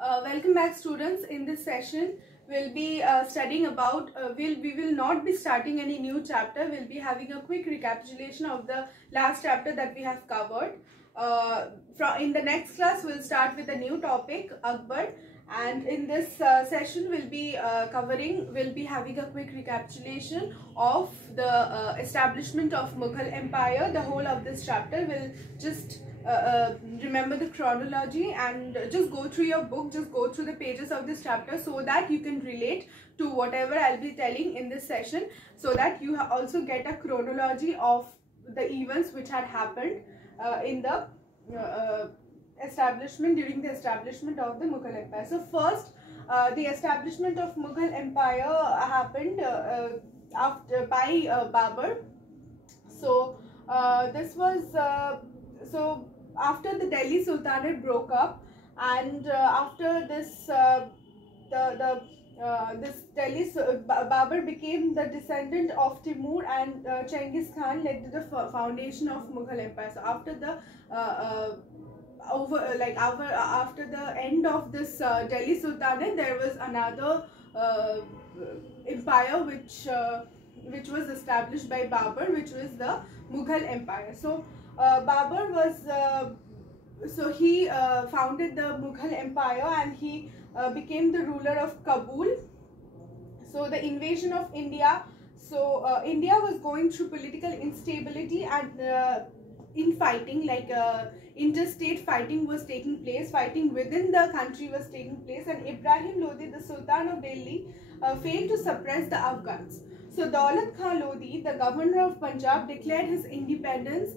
Welcome back, students. In this session we'll be studying about we will not be starting any new chapter. We'll be having a quick recapitulation of the last chapter that we have covered. In the next class we'll start with a new topic, Akbar, and in this session we'll be having a quick recapitulation of the establishment of Mughal Empire. The whole of this chapter will just remember the chronology and just go through your book, just go through the pages of this chapter so that you can relate to whatever I'll be telling in this session, so that you also get a chronology of the events which had happened in the during the establishment of the Mughal Empire. So first, the establishment of Mughal Empire happened by Babur. So this was so after the Delhi Sultanate broke up, and after this Babur became the descendant of Timur, and Genghis Khan led to the foundation of Mughal Empire. So after the after the end of this Delhi Sultanate, there was another empire which was established by Babur, which was the Mughal Empire. So Babur was he founded the Mughal Empire, and he became the ruler of Kabul. So the invasion of India. So India was going through political instability and infighting, interstate fighting was taking place, fighting within the country was taking place, and Ibrahim Lodi, the Sultan of Delhi, failed to suppress the Afghans. So Daulat Khan Lodi, the governor of Punjab, declared his independence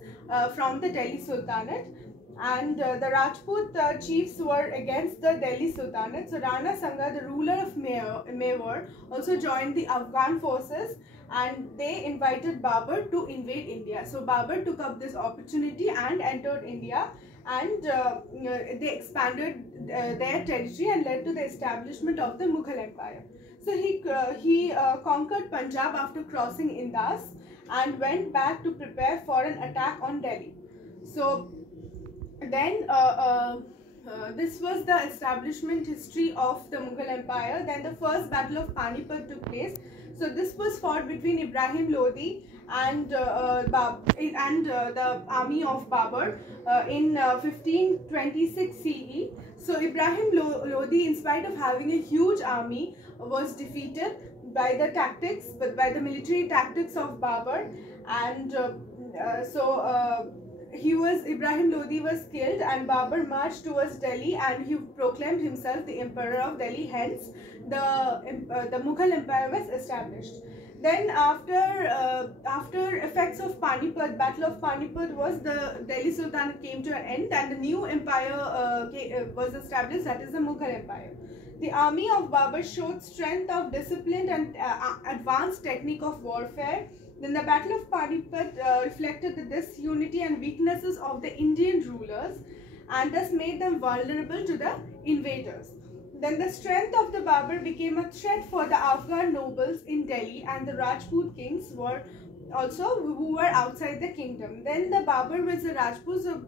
from the Delhi Sultanate, and the Rajput chiefs were against the Delhi Sultanate. So Rana Sanga, the ruler of Mewar, also joined the Afghan forces, and they invited Babur to invade India. So Babur took up this opportunity and entered India, and they expanded their territory and led to the establishment of the Mughal Empire. So he conquered Punjab after crossing Indus and went back to prepare for an attack on Delhi. So then this was the establishment history of the Mughal Empire. Then the first battle of Panipat took place. So this was fought between Ibrahim Lodi and the army of Babur in 1526 CE. So Ibrahim Lodi, in spite of having a huge army, was defeated by the military tactics of Babur, and Ibrahim Lodi was killed, and Babur marched towards Delhi, and he proclaimed himself the emperor of Delhi. Hence, the Mughal Empire was established. Then after effects of Panipat, Battle of Panipat was, the Delhi Sultanate came to an end, and the new empire was established, that is the Mughal Empire. The army of Babur showed strength of discipline and advanced technique of warfare. Then the Battle of Panipat reflected the disunity and weaknesses of the Indian rulers, and thus made them vulnerable to the invaders. Then the strength of the Babur became a threat for the Afghan nobles in Delhi, and the Rajput kings were also who were outside the kingdom. Then the Babur was the Rajput. So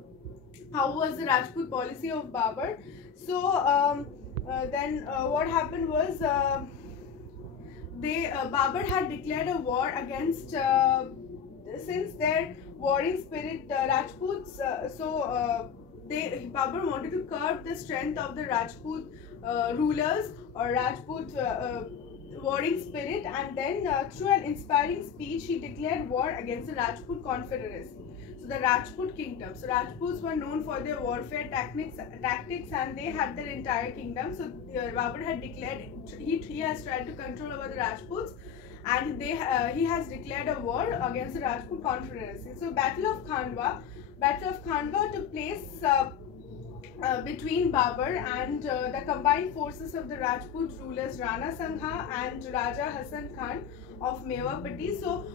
how was the Rajput policy of Babur? So what happened was Babur had declared a war against, since their warring spirit, Rajputs. Babur wanted to curb the strength of the Rajput rulers or Rajput warring spirit, and then through an inspiring speech he declared war against the Rajput Confederacy. So the Rajput kingdom. So Rajputs were known for their warfare tactics, and they had their entire kingdom. So Babur had declared, he has tried to control over the Rajputs, and he has declared a war against the Rajput Confederacy. So Battle of Khandwa took place between Babur and the combined forces of the Rajput rulers Rana Sanga and Raja Hasan Khan of Mewapati. So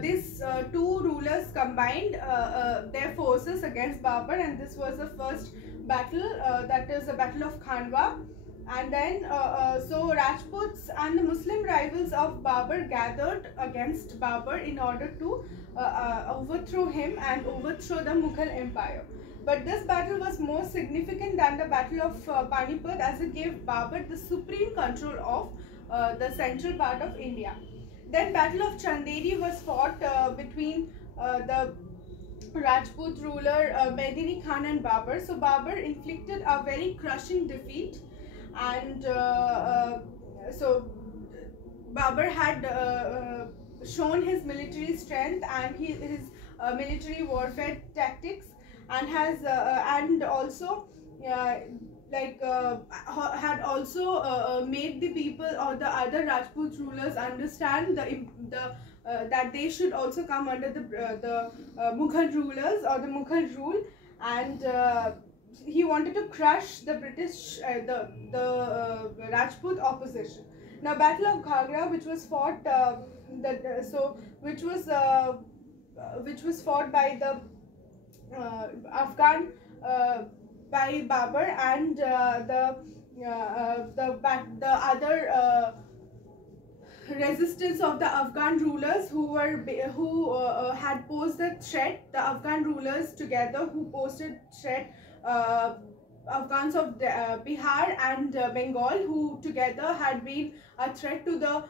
these two rulers combined their forces against Babur, and this was the first battle, that is the Battle of Khandwa. And then so Rajputs and the Muslim rivals of Babur gathered against Babur in order to overthrow him and overthrow the Mughal Empire. But this battle was more significant than the Battle of Panipat, as it gave Babur the supreme control of the central part of India. Then Battle of Chanderi was fought between the Rajput ruler Medini Khan and Babur. So Babur inflicted a very crushing defeat, and so Babur had shown his military strength and his military warfare tactics, and has and also had also made the people or the other Rajput rulers understand the that they should also come under the Mughal rulers or the Mughal rule, and he wanted to crush the British Rajput opposition. Now, Battle of Ghagra, which was fought which was fought by the Afghan by Babur and the other resistance of the Afghan rulers who had posed a threat. The Afghan rulers together who posted threat. Afghans of Bihar and Bengal, who together had been a threat to the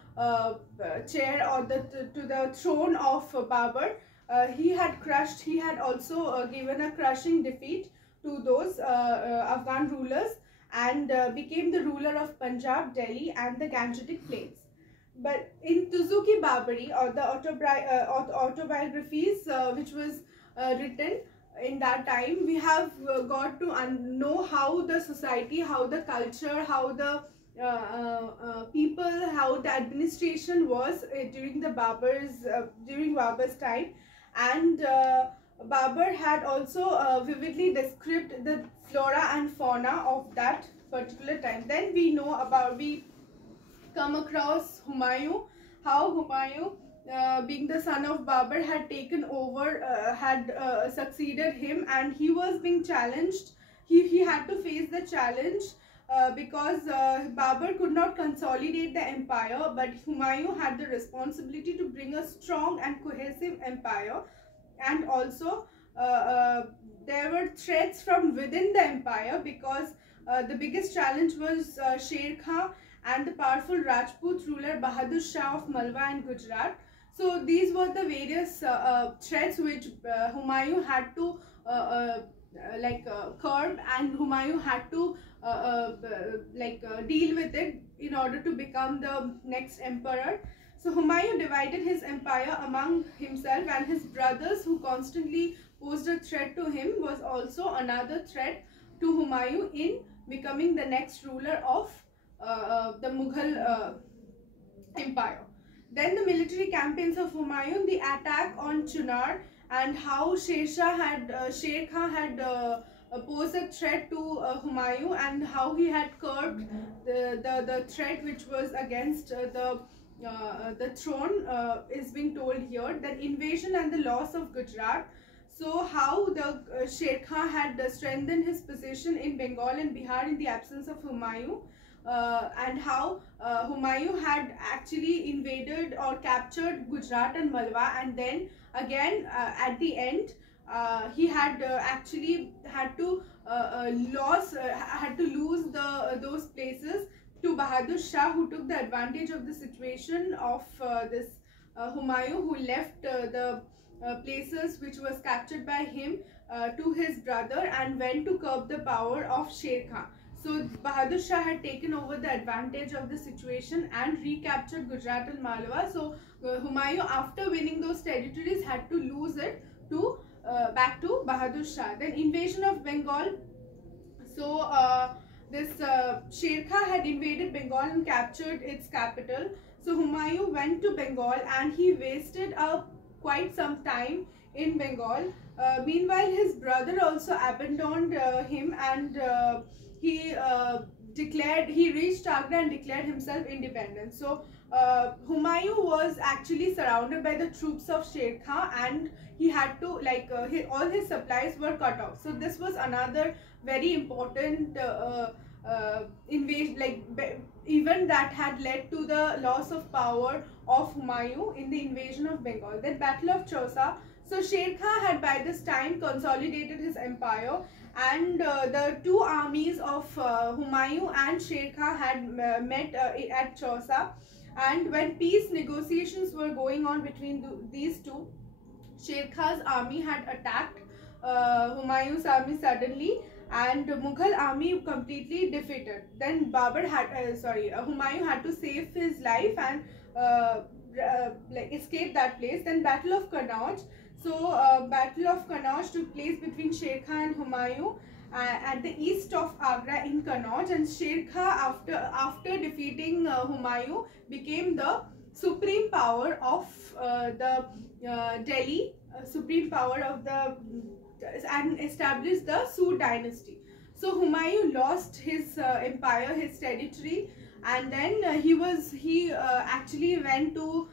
chair or to the throne of Babur. He had also given a crushing defeat to those Afghan rulers, and became the ruler of Punjab, Delhi and the Gangetic Plains. But in Tuzuki Babari, or the autobiographies which was written in that time, we have got to know how the society, how the culture, how the people, how the administration was during Babur's time. And Babur had also vividly described the flora and fauna of that particular time. Then we come across Humayun, how Humayun, being the son of Babur, had taken over, had succeeded him, and he was being challenged. He had to face the challenge because Babur could not consolidate the empire, but Humayun had the responsibility to bring a strong and cohesive empire. And also there were threats from within the empire, because the biggest challenge was Sher Khan and the powerful Rajput ruler Bahadur Shah of Malwa and Gujarat. So these were the various threats which Humayun had to curb, and Humayun had to deal with it in order to become the next emperor. So Humayun divided his empire among himself and his brothers, who constantly posed a threat to him, was also another threat to Humayun in becoming the next ruler of the Mughal empire. Then the military campaigns of Humayun, the attack on Chunar, and how Sher Khan had posed a threat to Humayun, and how he had curbed the threat which was against the throne is being told here. Then invasion and the loss of Gujarat. So how the Sher Khan had strengthened his position in Bengal and Bihar in the absence of Humayun. And how Humayun had actually invaded or captured Gujarat and Malwa, and then again at the end he had actually had to lose those places to Bahadur Shah, who took the advantage of the situation of this Humayun, who left the places which was captured by him to his brother, and went to curb the power of Sher Khan. So Bahadur Shah had taken over the advantage of the situation and recaptured Gujarat and Malwa. So Humayun, after winning those territories, had to lose it to back to Bahadur Shah. Then invasion of Bengal. So this Sher Khan had invaded Bengal and captured its capital. So Humayun went to Bengal, and he wasted quite some time in Bengal. Meanwhile, his brother also abandoned him, and he reached Agra and declared himself independent. So Humayun was actually surrounded by the troops of Sher Khan, and he had to all his supplies were cut off. So this was another very important event that had led to the loss of power of Humayun in the invasion of Bengal. Then Battle of Chausa. So Sher Khan had by this time consolidated his empire, and the two armies of Humayun and Sher Khan had met at Chausa. And when peace negotiations were going on between these two, Sher Khan's army had attacked Humayun's army suddenly, and Mughal army completely defeated. Then Humayun had to save his life and like escape that place. Then Battle of Kannauj. So Battle of Kannauj took place between Sher Khan and Humayun at the east of Agra in Kannauj, and Sher Khan after defeating Humayun became the supreme power of the Delhi, supreme power of the and established the Sood dynasty. So Humayun lost his empire, his territory, and then he actually went to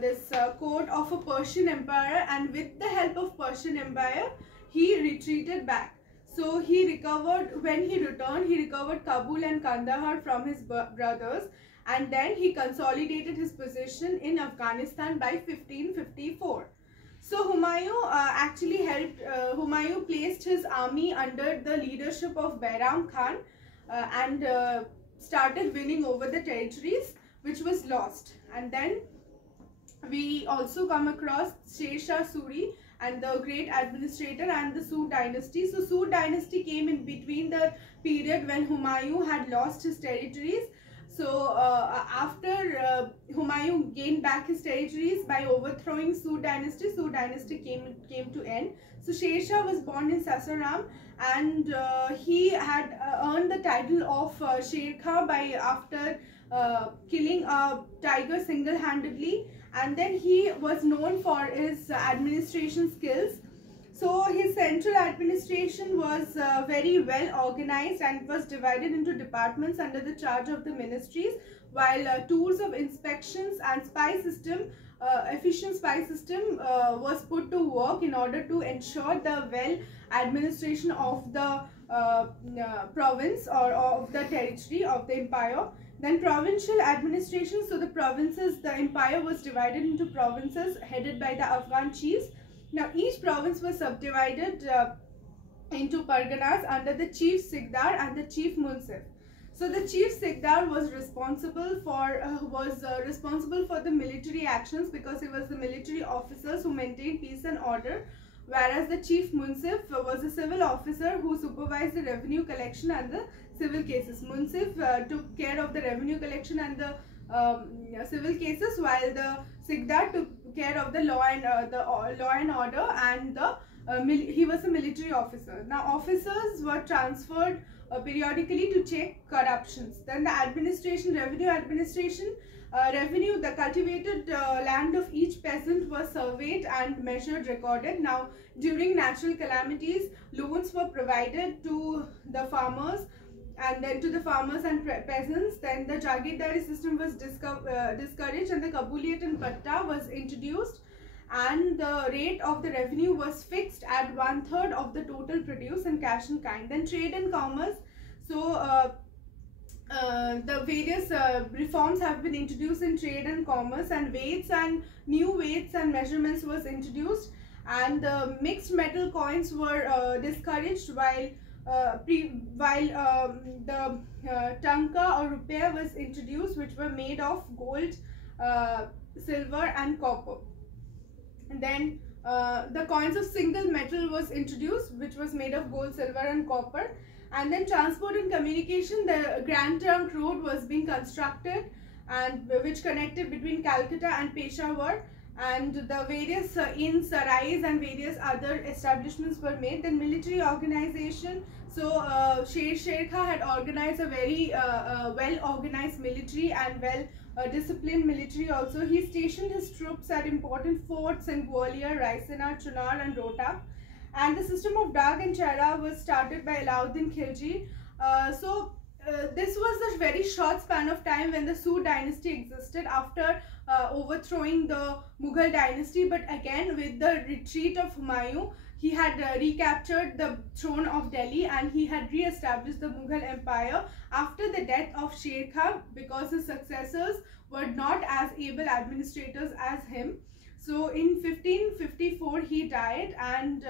this court of a Persian empire, and with the help of Persian empire, he retreated back. So he recovered, when he returned, he recovered Kabul and Kandahar from his brothers, and then he consolidated his position in Afghanistan by 1554. So Humayun placed his army under the leadership of Bairam Khan and started winning over the territories which was lost. And then we also come across Sher Shah Suri and the great administrator and the Sood dynasty. So Sood dynasty came in between the period when Humayun had lost his territories. So after Humayun gained back his territories by overthrowing Sood dynasty came to end. So Sher Shah was born in Sasaram, and he had earned the title of Sher Khan after killing a tiger single-handedly, and then he was known for his administration skills. So his central administration was very well organized and was divided into departments under the charge of the ministries, while tours of inspections and efficient spy system was put to work in order to ensure the well administration of the province or of the territory of the empire. Then provincial administration. So the empire was divided into provinces headed by the Afghan chiefs. Now each province was subdivided into parganas under the chief Sikdar and the chief Munsif. So the chief Sikdar was responsible for the military actions, because he was the military officers who maintained peace and order, whereas the chief Munsif was a civil officer who supervised the revenue collection and the civil cases. Munsif took care of the revenue collection and the civil cases, while the Sikdar took care of the law and order, and he was a military officer. Now officers were transferred periodically to check corruptions. Then the revenue administration, the cultivated land of each peasant was surveyed and measured, recorded. Now during natural calamities, loans were provided to the farmers, and then to the farmers and peasants. Then the Jagirdari system was discouraged, and the Kabuliyat and Patta was introduced, and the rate of the revenue was fixed at 1/3 of the total produce in cash and kind. Then trade and commerce. So the various reforms have been introduced in trade and commerce, and new weights and measurements was introduced, and the mixed metal coins were discouraged, while the tanka or rupiah was introduced, which were made of gold, silver and copper. And then the coins of single metal was introduced, which was made of gold, silver and copper. And then transport and communication, the Grand Trunk Road was being constructed, and which connected between Calcutta and Peshawar, and the various inns, sarais and various other establishments were made. Then military organization. So Sher Khan had organized a very well organized military and well disciplined military also. He stationed his troops at important forts in Gwalior, Raisina, Chunar and Rohtak. And the system of Dag and Chehra was started by Alauddin Khilji. This was a very short span of time when the Sood dynasty existed after overthrowing the Mughal dynasty. But again, with the retreat of Humayun, he had recaptured the throne of Delhi, and he had re-established the Mughal empire after the death of Sher Khan, because his successors were not as able administrators as him. So in 1554 he died, and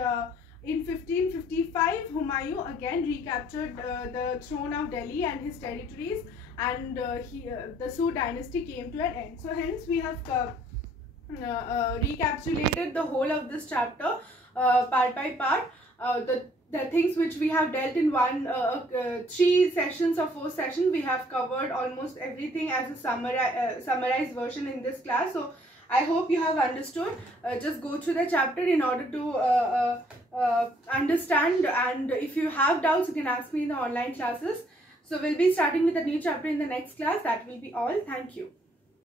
in 1555 Humayun again recaptured the throne of Delhi and his territories, and the Sood dynasty came to an end. So hence we have recapitulated the whole of this chapter part by part. The things which we have dealt in 3 sessions or 4 sessions, we have covered almost everything as a summarized version in this class. So I hope you have understood. Just go through the chapter in order to understand, and if you have doubts you can ask me in the online classes. So we'll be starting with a new chapter in the next class. That will be all. Thank you.